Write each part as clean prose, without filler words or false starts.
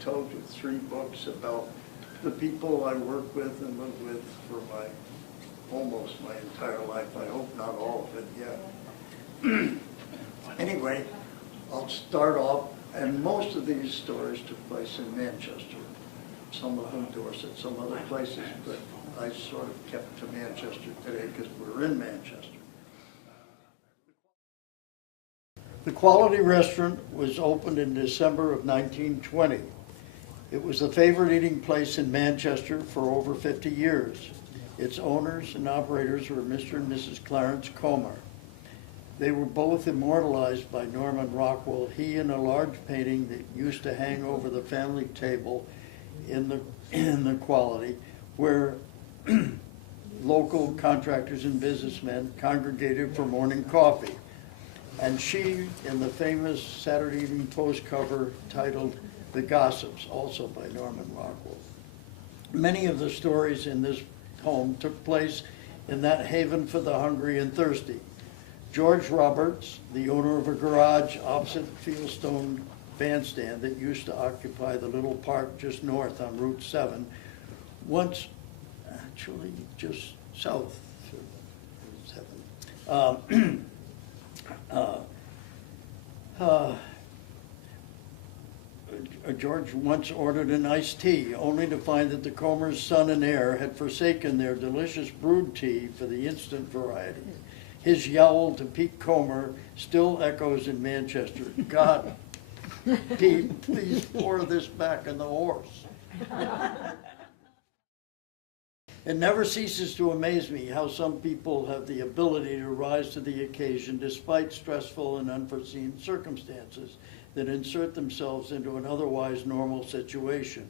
told you 3 books about the people I work with and live with for almost my entire life. I hope not all of it yet. Anyway, I'll start off, and most of these stories took place in Manchester, some of them Dorset, some other places, but I sort of kept to Manchester today because we're in Manchester. The Quality Restaurant was opened in December of 1920. It was a favorite eating place in Manchester for over 50 years. Its owners and operators were Mr. and Mrs. Clarence Comer. They were both immortalized by Norman Rockwell, he in a large painting that used to hang over the family table in the Quality, where local contractors and businessmen congregated for morning coffee. And she in the famous Saturday Evening Post cover titled The Gossips, also by Norman Rockwell. Many of the stories in this home took place in that haven for the hungry and thirsty. George Roberts, the owner of a garage opposite Fieldstone Bandstand that used to occupy the little park just north on Route 7, once, actually just south of Route 7, George once ordered an iced tea, only to find that the Comer's son and heir had forsaken their delicious brewed tea for the instant variety. His yowl to Pete Comer still echoes in Manchester. God, Pete, please pour this back in the horse. It never ceases to amaze me how some people have the ability to rise to the occasion despite stressful and unforeseen circumstances that insert themselves into an otherwise normal situation.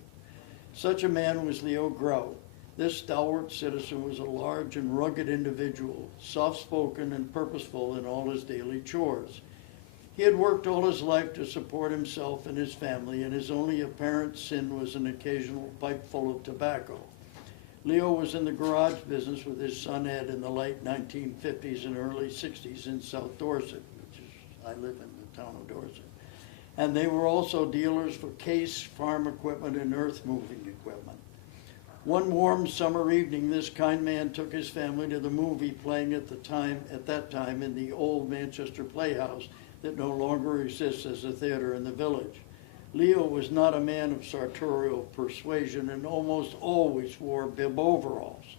Such a man was Leo Grout. This stalwart citizen was a large and rugged individual, soft-spoken and purposeful in all his daily chores. He had worked all his life to support himself and his family, and his only apparent sin was an occasional pipeful of tobacco. Leo was in the garage business with his son Ed in the late 1950s and early 60s in South Dorset, which is, I live in the town of Dorset. And they were also dealers for Case farm equipment and earth moving equipment. One warm summer evening, this kind man took his family to the movie playing at that time in the old Manchester Playhouse that no longer exists as a theater in the village. Leo was not a man of sartorial persuasion and almost always wore bib overalls.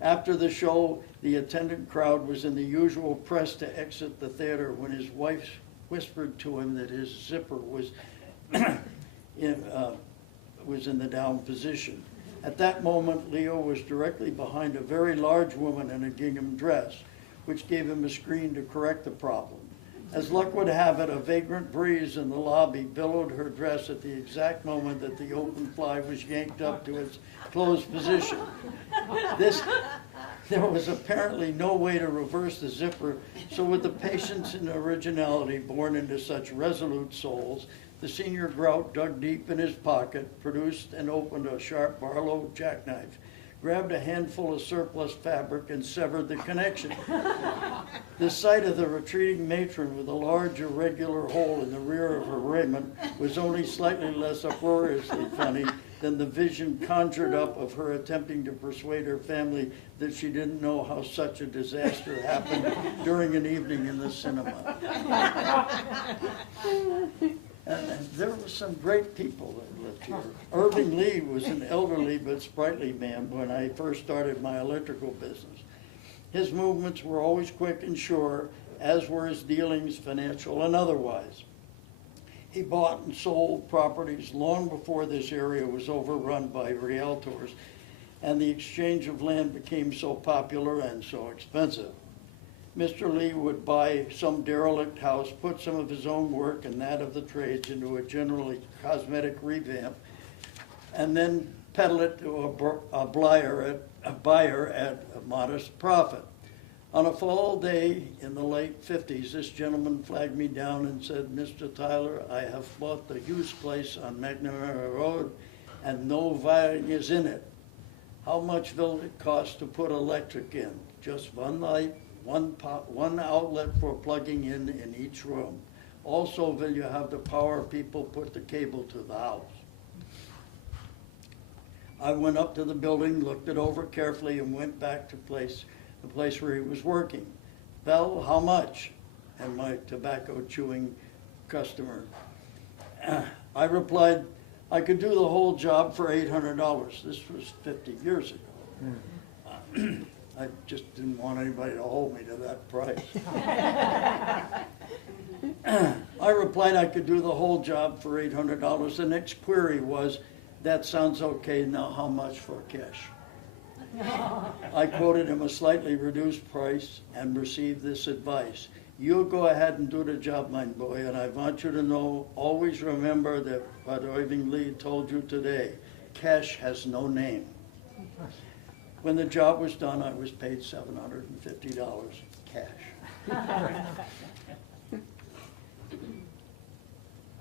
After the show, the attendant crowd was in the usual press to exit the theater when his wife whispered to him that his zipper was in the down position. At that moment, Leo was directly behind a very large woman in a gingham dress, which gave him a screen to correct the problem. As luck would have it, a vagrant breeze in the lobby billowed her dress at the exact moment that the open fly was yanked up to its closed position. There was apparently no way to reverse the zipper, so with the patience and originality born into such resolute souls, the senior Grout dug deep in his pocket, produced and opened a sharp Barlow jackknife, grabbed a handful of surplus fabric and severed the connection. The sight of the retreating matron with a large irregular hole in the rear of her raiment was only slightly less uproariously funny than the vision conjured up of her attempting to persuade her family that she didn't know how such a disaster happened during an evening in the cinema. And there were some great people that lived here. Irving Lee was an elderly but sprightly man when I first started my electrical business. His movements were always quick and sure, as were his dealings, financial and otherwise. He bought and sold properties long before this area was overrun by realtors, and the exchange of land became so popular and so expensive. Mr. Lee would buy some derelict house, put some of his own work and that of the trades into a generally cosmetic revamp, and then peddle it to a buyer at a modest profit. On a fall day in the late 50s, this gentleman flagged me down and said, "Mr. Tyler, I have bought the Hughes place on McNamara Road and no wiring is in it. How much will it cost to put electric in? Just one light, one outlet for plugging in each room. Also, will you have the power people put the cable to the house? I went up to the building, looked it over carefully, and went back to the place where he was working. Bell, how much? And my tobacco chewing customer. I replied, I could do the whole job for $800. This was 50 years ago. I just didn't want anybody to hold me to that price. I replied I could do the whole job for $800. The next query was, that sounds okay, now how much for cash? I quoted him a slightly reduced price and received this advice. You go ahead and do the job, my boy, and I want you to know, always remember that what Irving Lee told you today, cash has no name. When the job was done, I was paid $750 cash.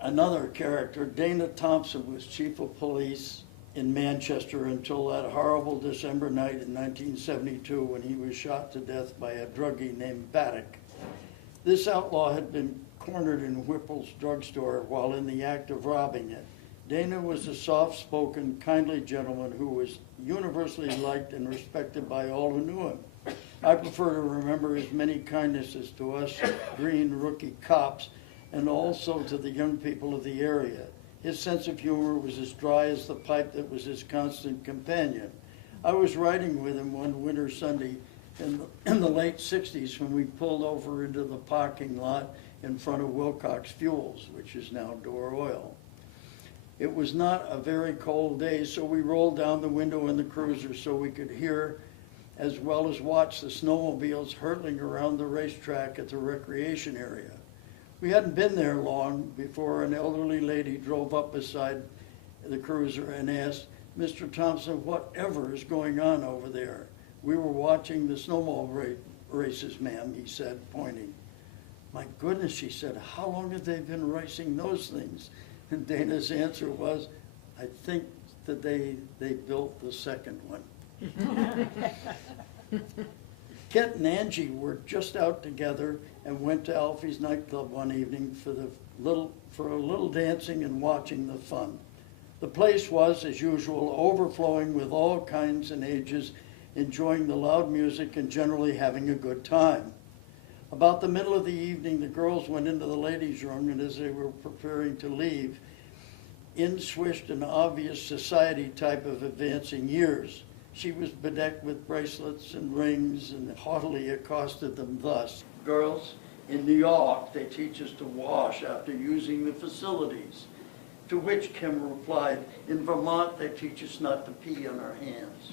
Another character, Dana Thompson, was chief of police in Manchester until that horrible December night in 1972 when he was shot to death by a druggie named Baddock. This outlaw had been cornered in Whipple's drugstore while in the act of robbing it. Dana was a soft-spoken, kindly gentleman who was universally liked and respected by all who knew him. I prefer to remember his many kindnesses to us green rookie cops and also to the young people of the area. His sense of humor was as dry as the pipe that was his constant companion. I was riding with him one winter Sunday in the late 60s when we pulled over into the parking lot in front of Wilcox Fuels, which is now Door Oil. It was not a very cold day, so we rolled down the window in the cruiser so we could hear as well as watch the snowmobiles hurtling around the racetrack at the recreation area. We hadn't been there long before an elderly lady drove up beside the cruiser and asked, Mr. Thompson, whatever is going on over there? We were watching the snowmobile races, ma'am, he said, pointing. My goodness, she said, how long have they been racing those things? And Dana's answer was, I think that they built the second one. Kit and Angie were just out together and went to Alfie's nightclub one evening for a little dancing and watching the fun. The place was, as usual, overflowing with all kinds and ages, enjoying the loud music and generally having a good time. About the middle of the evening, the girls went into the ladies' room, and as they were preparing to leave, in swished an obvious society type of advancing years. She was bedecked with bracelets and rings and haughtily accosted them thus. Girls, in New York, they teach us to wash after using the facilities. To which Kim replied, in Vermont, they teach us not to pee on our hands.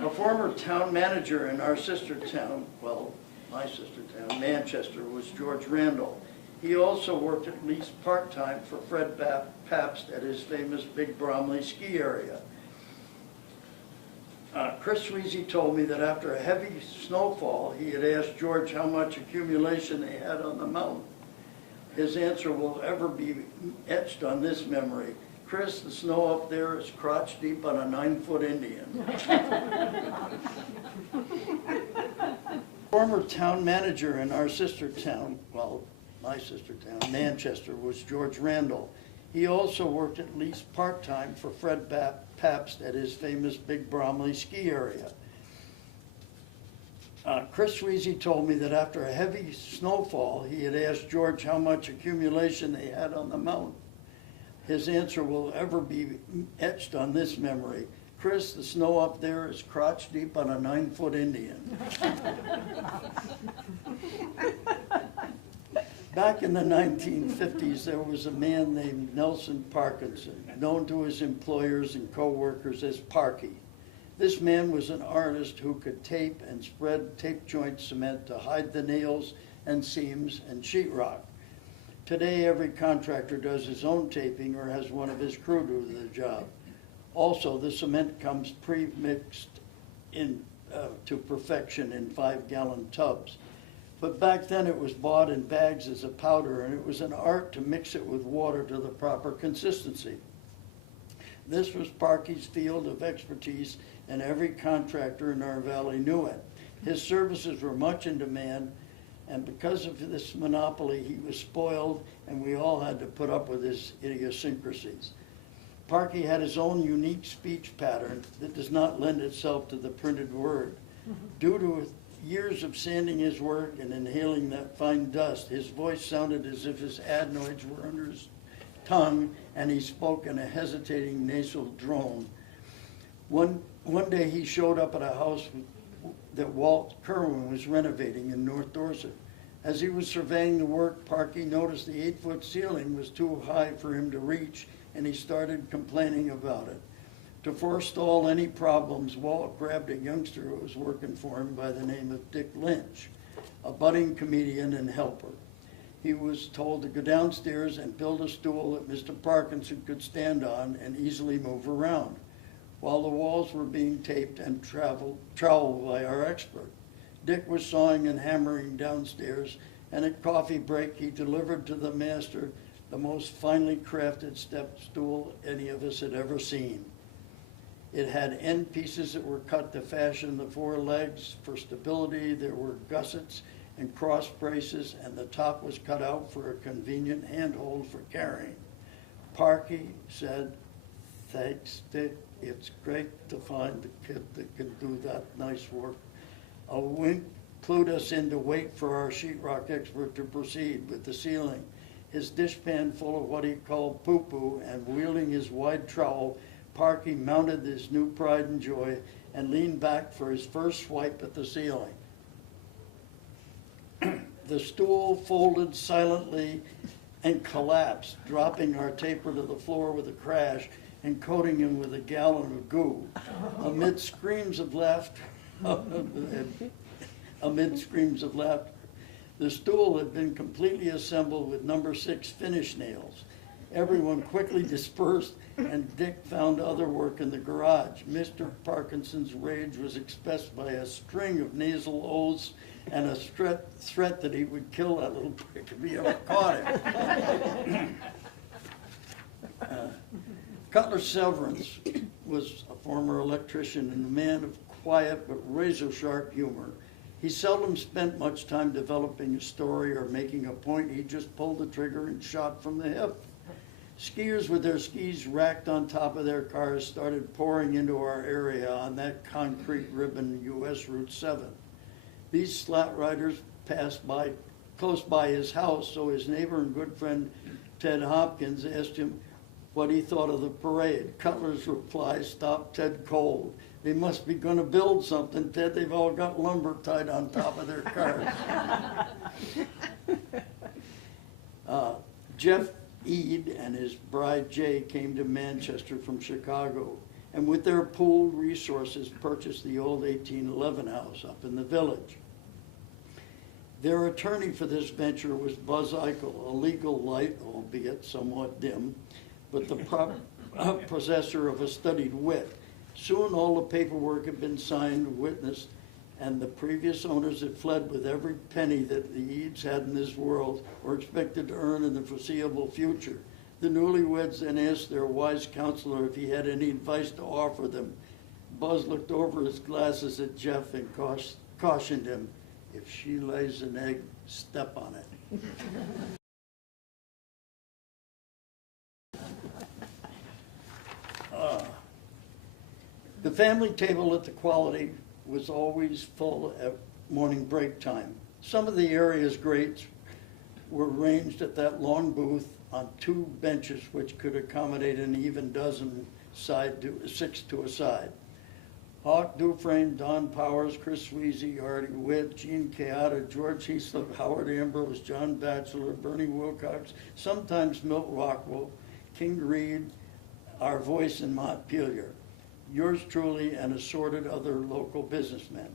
A former town manager in our sister town, well, my sister town, Manchester, was George Randall. He also worked at least part-time for Fred Pabst at his famous Big Bromley ski area. Chris Sweezy told me that after a heavy snowfall, he had asked George how much accumulation they had on the mountain. His answer will ever be etched on this memory. Chris, the snow up there is crotch deep on a 9-foot Indian. Former town manager in our sister town, well, my sister town, Manchester, was George Randall. He also worked at least part-time for Fred Pabst at his famous Big Bromley ski area. Chris Sweezy told me that after a heavy snowfall, he had asked George how much accumulation they had on the mountain. His answer will ever be etched on this memory. Chris, the snow up there is crotch deep on a 9-foot Indian. Back in the 1950s, there was a man named Nelson Parkinson, known to his employers and co-workers as Parky. This man was an artist who could tape and spread tape joint cement to hide the nails and seams and sheetrock. Today, every contractor does his own taping or has one of his crew do the job. Also, the cement comes pre-mixed to perfection in 5-gallon tubs. But back then it was bought in bags as a powder, and it was an art to mix it with water to the proper consistency. This was Parky's field of expertise, and every contractor in our valley knew it. His services were much in demand, and because of this monopoly, he was spoiled, and we all had to put up with his idiosyncrasies. Parkey had his own unique speech pattern that does not lend itself to the printed word. Due to years of sanding his work and inhaling that fine dust, his voice sounded as if his adenoids were under his tongue, and he spoke in a hesitating nasal drone. One day he showed up at a house that Walt Kerwin was renovating in North Dorset. As he was surveying the work, Parkey noticed the 8-foot ceiling was too high for him to reach, and he started complaining about it. To forestall any problems, Walt grabbed a youngster who was working for him by the name of Dick Lynch, a budding comedian and helper. He was told to go downstairs and build a stool that Mr. Parkinson could stand on and easily move around, while the walls were being taped and troweled by our expert. Dick was sawing and hammering downstairs, and at coffee break he delivered to the master the most finely crafted step stool any of us had ever seen. It had end pieces that were cut to fashion the 4 legs. For stability, there were gussets and cross braces, and the top was cut out for a convenient handhold for carrying. Parkey said, "Thanks, Dick. It's great to find a kid that can do that nice work." A wink clued us in to wait for our sheetrock expert to proceed with the ceiling. His dishpan full of what he called poo-poo, and wielding his wide trowel, Parkey mounted his new pride and joy and leaned back for his first swipe at the ceiling. The stool folded silently and collapsed, dropping our taper to the floor with a crash and coating him with a gallon of goo. Amid screams of laughter, the stool had been completely assembled with number 6 finish nails. Everyone quickly dispersed, and Dick found other work in the garage. Mr. Parkinson's rage was expressed by a string of nasal oaths and a threat that he would kill that little prick if he ever caught him. Cutler Severance was a former electrician and a man of quiet but razor-sharp humor. He seldom spent much time developing a story or making a point. He just pulled the trigger and shot from the hip. Skiers with their skis racked on top of their cars started pouring into our area on that concrete ribbon, US Route 7. These slat riders passed by close by his house, so his neighbor and good friend Ted Hopkins asked him what he thought of the parade. Cutler's reply stopped Ted cold. "They must be going to build something, Ted. They've all got lumber tied on top of their cars." Jeff Eade and his bride Jay came to Manchester from Chicago, and with their pooled resources purchased the old 1811 house up in the village. Their attorney for this venture was Buzz Eichel, a legal light, albeit somewhat dim, but the possessor of a studied wit. Soon all the paperwork had been signed, witnessed, and the previous owners had fled with every penny that the Eads had in this world or expected to earn in the foreseeable future. The newlyweds then asked their wise counselor if he had any advice to offer them. Buzz looked over his glasses at Jeff and cautioned him, "If she lays an egg, step on it." The family table at the Quality was always full at morning break time. Some of the area's greats were ranged at that long booth on 2 benches which could accommodate an even dozen 6 to a side. Hawk Dufresne, Don Powers, Chris Sweezy, Artie Witt, Gene Keada, George Heaslip, Howard Ambrose, John Batchelor, Bernie Wilcox, sometimes Milt Rockwell, King Reed, our voice in Montpelier, yours truly, and assorted other local businessmen.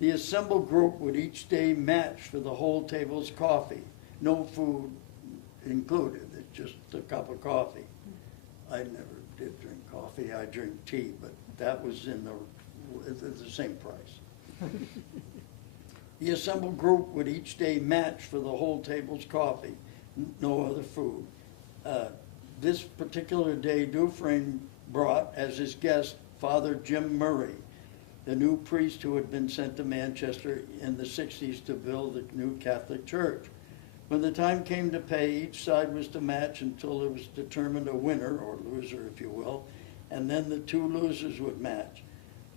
The assembled group would each day match for the whole table's coffee, no food included, it's just a cup of coffee. I never did drink coffee, I drink tea, but that was in the same price. The assembled group would each day match for the whole table's coffee, no other food. This particular day, Dufresne brought as his guest Father Jim Murray. the new priest who had been sent to Manchester in the 60s to build the new Catholic Church. When the time came to pay, each side was to match until there was determined a winner, or loser if you will, and then the two losers would match.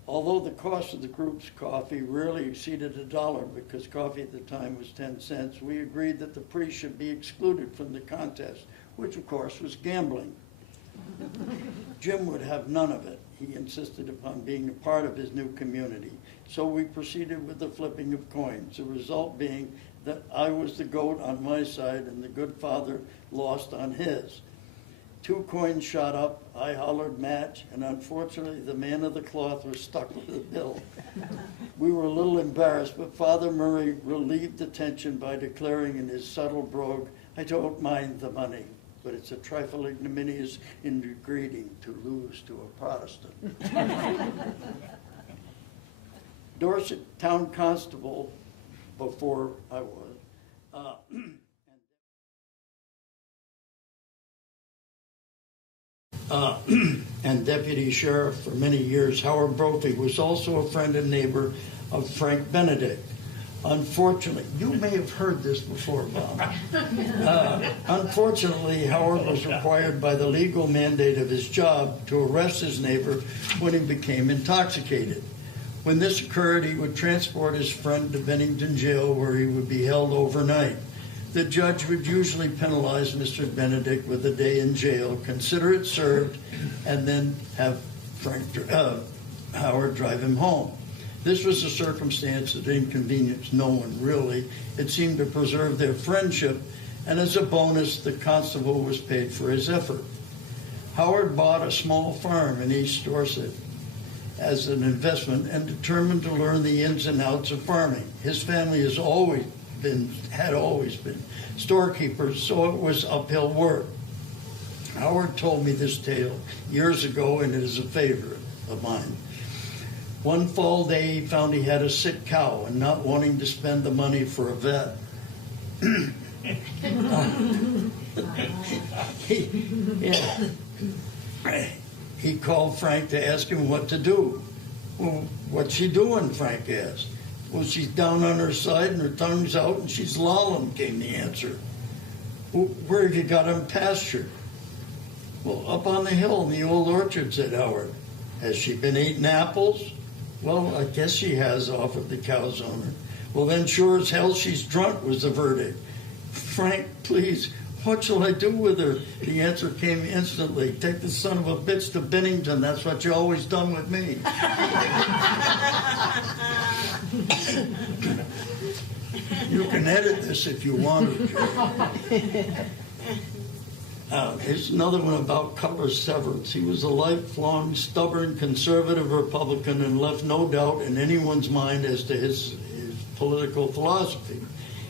Although the cost of the group's coffee rarely exceeded $1 because coffee at the time was 10 cents, we agreed that the priest should be excluded from the contest, which of course was gambling. Jim would have none of it. He insisted upon being a part of his new community. So we proceeded with the flipping of coins, the result being that I was the goat on my side and the good father lost on his. 2 coins shot up, I hollered match, and unfortunately the man of the cloth was stuck with the bill. We were a little embarrassed, but Father Murray relieved the tension by declaring in his subtle brogue, "I don't mind the money, but it's a trifle ignominious in greeting to lose to a Protestant." Dorset Town Constable, before I was, and Deputy Sheriff for many years, Howard Brophy, was also a friend and neighbor of Frank Benedict. Unfortunately, you may have heard this before, Bob. Unfortunately, Howard was required by the legal mandate of his job to arrest his neighbor when he became intoxicated. When this occurred, he would transport his friend to Bennington Jail, where he would be held overnight. The judge would usually penalize Mr. Benedict with a day in jail, consider it served, and then have Howard drive him home. This was a circumstance that inconvenienced no one, really. It seemed to preserve their friendship, and as a bonus, the constable was paid for his effort. Howard bought a small farm in East Dorset as an investment and determined to learn the ins and outs of farming. His family had always been storekeepers, so it was uphill work. Howard told me this tale years ago, and it is a favorite of mine. One fall day, he found he had a sick cow, and not wanting to spend the money for a vet, he called Frank to ask him what to do. "Well, what's she doing?" Frank asked. "Well, she's down on her side and her tongue's out and she's lolling," came the answer. "Well, where have you got him pastured?" "Well, up on the hill in the old orchard," said Howard. "Has she been eating apples?" "Well, I guess she has," offered the cow's owner. "Well, then sure as hell she's drunk," was the verdict. "Frank, please, what shall I do with her?" The answer came instantly. "Take the son of a bitch to Bennington. That's what you always done with me." You can edit this if you want to. Here's another one about Cutler Severance. He was a lifelong, stubborn, conservative Republican and left no doubt in anyone's mind as to his political philosophy.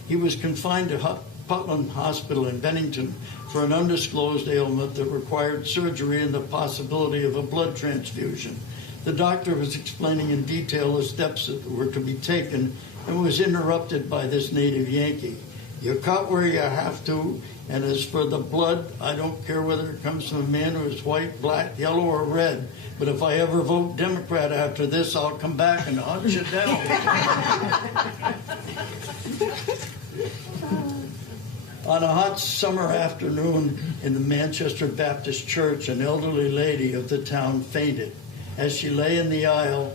He was confined to Putnam Hospital in Bennington for an undisclosed ailment that required surgery and the possibility of a blood transfusion. The doctor was explaining in detail the steps that were to be taken and was interrupted by this native Yankee. "You cut where you have to, and as for the blood, I don't care whether it comes from a man who is white, black, yellow, or red, but if I ever vote Democrat after this, I'll come back and hunt you down." On a hot summer afternoon in the Manchester Baptist Church, an elderly lady of the town fainted. As she lay in the aisle,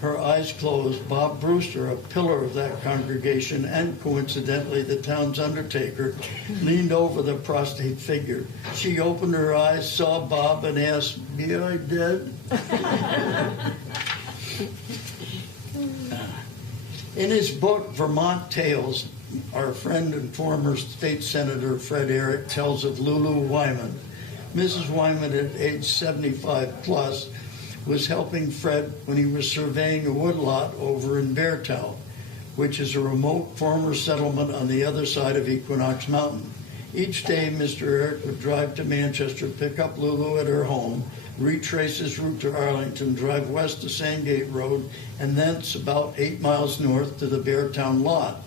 her eyes closed, Bob Brewster, a pillar of that congregation and coincidentally the town's undertaker, leaned over the prostrate figure. She opened her eyes, saw Bob, and asked, "Be I dead?" In his book, Vermont Tales, our friend and former state senator Fred Eric tells of Lulu Wyman. Mrs. Wyman, at age 75 plus, was helping Fred when he was surveying a woodlot over in Beartown, which is a remote former settlement on the other side of Equinox Mountain. Each day, Mr. Eric would drive to Manchester, pick up Lulu at her home, retrace his route to Arlington, drive west to Sandgate Road, and thence about 8 miles north to the Beartown lot.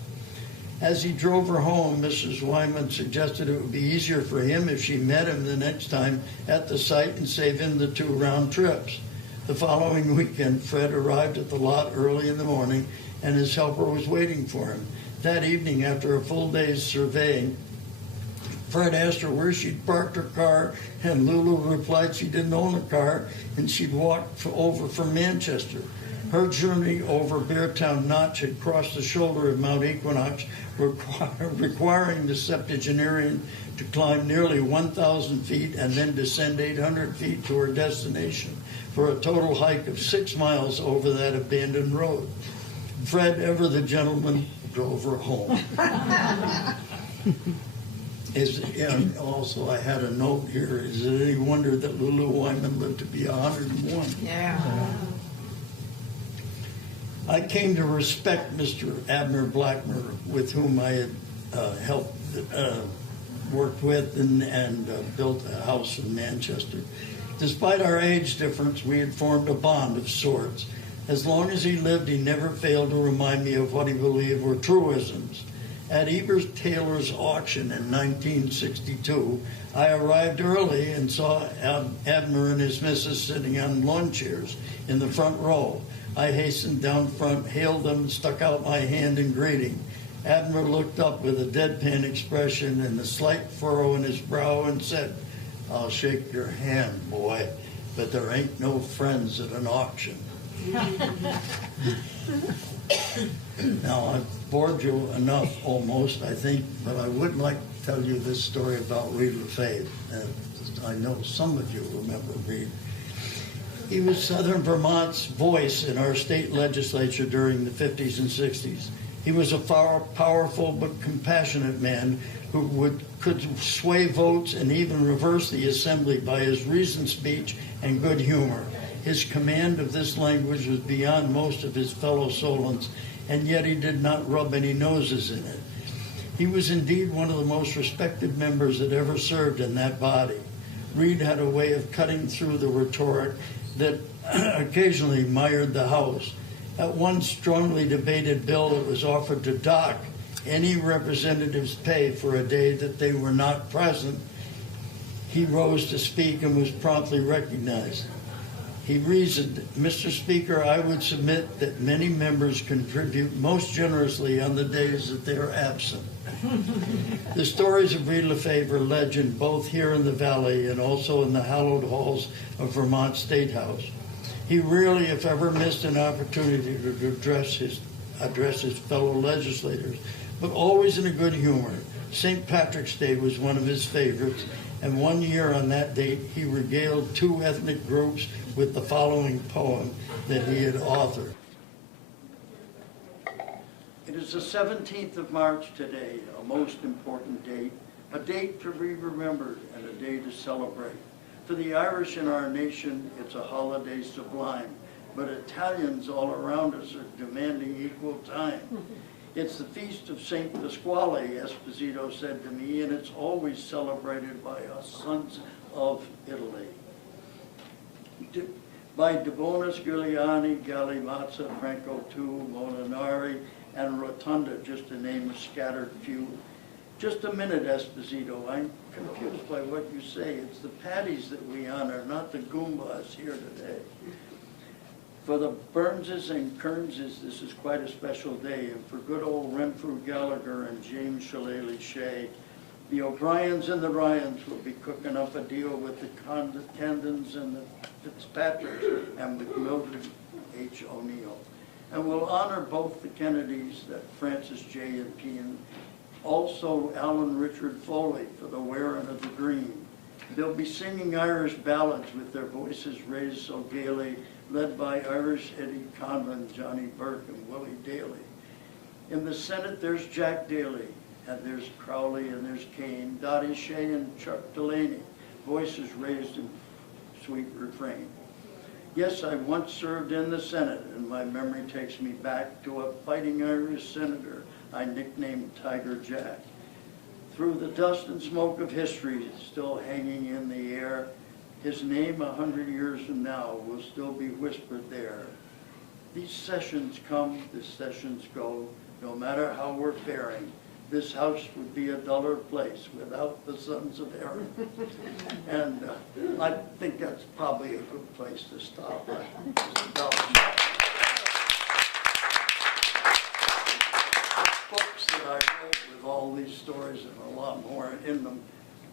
As he drove her home, Mrs. Wyman suggested it would be easier for him if she met him the next time at the site and save him the 2 round trips. The following weekend, Fred arrived at the lot early in the morning, and his helper was waiting for him. That evening, after a full day's surveying, Fred asked her where she'd parked her car, and Lulu replied she didn't own a car, and she'd walked over from Manchester. Her journey over Beartown Notch had crossed the shoulder of Mount Equinox, requiring the septuagenarian to climb nearly 1,000 feet and then descend 800 feet to her destination, for a total hike of 6 miles over that abandoned road. Fred, ever the gentleman, drove her home. And also, I had a note here. Is it any wonder that Lulu Wyman lived to be 101? Yeah. I came to respect Mr. Abner Blackmer, with whom I had helped, worked with and built a house in Manchester. Despite our age difference, we had formed a bond of sorts. As long as he lived, he never failed to remind me of what he believed were truisms. At Ebers Taylor's auction in 1962, I arrived early and saw Abner and his missus sitting on lawn chairs in the front row. I hastened down front, hailed them, and stuck out my hand in greeting. Abner looked up with a deadpan expression and a slight furrow in his brow and said, "I'll shake your hand, boy, but there ain't no friends at an auction." Now, I've bored you enough almost, I think, but I would like to tell you this story about Reed Lefebvre. I know some of you remember Reed. He was Southern Vermont's voice in our state legislature during the 50s and 60s. He was a powerful but compassionate man who could sway votes and even reverse the assembly by his reasoned speech and good humor. His command of this language was beyond most of his fellow Solons, and yet he did not rub any noses in it. He was indeed one of the most respected members that ever served in that body. Reed had a way of cutting through the rhetoric that occasionally mired the House. At one strongly debated bill that was offered to dock any representative's pay for a day that they were not present, he rose to speak and was promptly recognized. He reasoned, "Mr. Speaker, I would submit that many members contribute most generously on the days that they are absent." The stories of Reed Lefebvre are legend both here in the Valley and also in the hallowed halls of Vermont State House. He rarely, if ever, missed an opportunity to address his fellow legislators, but always in a good humor. St. Patrick's Day was one of his favorites, and one year on that date, he regaled 2 ethnic groups with the following poem that he had authored. It is the 17th of March today, a most important date, a date to be remembered and a day to celebrate. For the Irish in our nation, it's a holiday sublime, but Italians all around us are demanding equal time. It's the feast of St. Pasquale, Esposito said to me, and it's always celebrated by us sons of Italy. By De Bonis, Giuliani, Gallimazza, Franco II, Molinari, and Rotunda, just to name a scattered few. Just a minute, Esposito. I'm confused by what you say. It's the Paddies that we honor, not the Goombas here today. For the Burnses and Kearnses, this is quite a special day, and for good old Renfrew Gallagher and James Shillelagh Shea, the O'Briens and the Ryans will be cooking up a deal with the Condons and the Fitzpatricks and with Mildred H. O'Neill. And we'll honor both the Kennedys, that Francis J. and P. and also Alan Richard Foley for the wearing of the green. They'll be singing Irish ballads with their voices raised so gaily, led by Irish Eddie Conlon, Johnny Burke, and Willie Daly. In the Senate, there's Jack Daly, and there's Crowley, and there's Kane, Dottie Shea, and Chuck Delaney, voices raised in sweet refrain. Yes, I once served in the Senate, and my memory takes me back to a fighting Irish senator I nicknamed Tiger Jack. Through the dust and smoke of history still hanging in the air, his name 100 years from now will still be whispered there. These sessions come, the sessions go, no matter how we're faring. this house would be a duller place without the sons of Aaron. And I think that's probably a good place to stop. Books that I wrote with all these stories and a lot more in them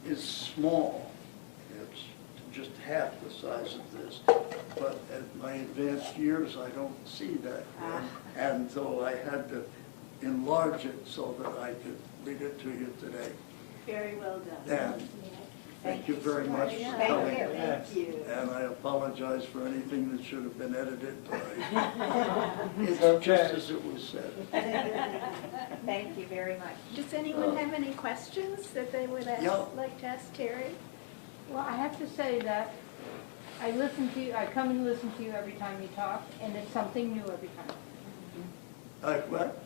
is small. It's just half the size of this. But at my advanced years, I don't see that. And so I had to enlarge it so that I could read it to you today. Very well done. And thank you very much for coming. Thank you. And I apologize for anything that should have been edited, but it's just as it was said. Thank you very much. Does anyone have any questions that they would like to ask Terry? Well, I have to say that I listen to you, I come and listen to you every time you talk, and it's something new every time. What?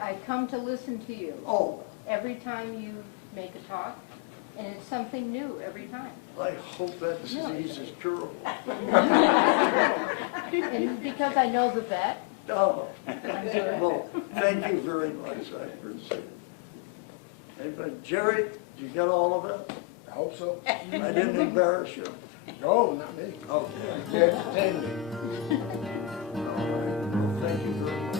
I come to listen to you Oh, every time you make a talk, and it's something new every time. I hope that disease is curable. And because I know the vet, Oh, I'm good. well, thank you very much, I appreciate it. Anybody, Jerry, did you get all of it? I hope so. I didn't embarrass you. No, not me. Okay. You entertained me. All right. Well, thank you very much.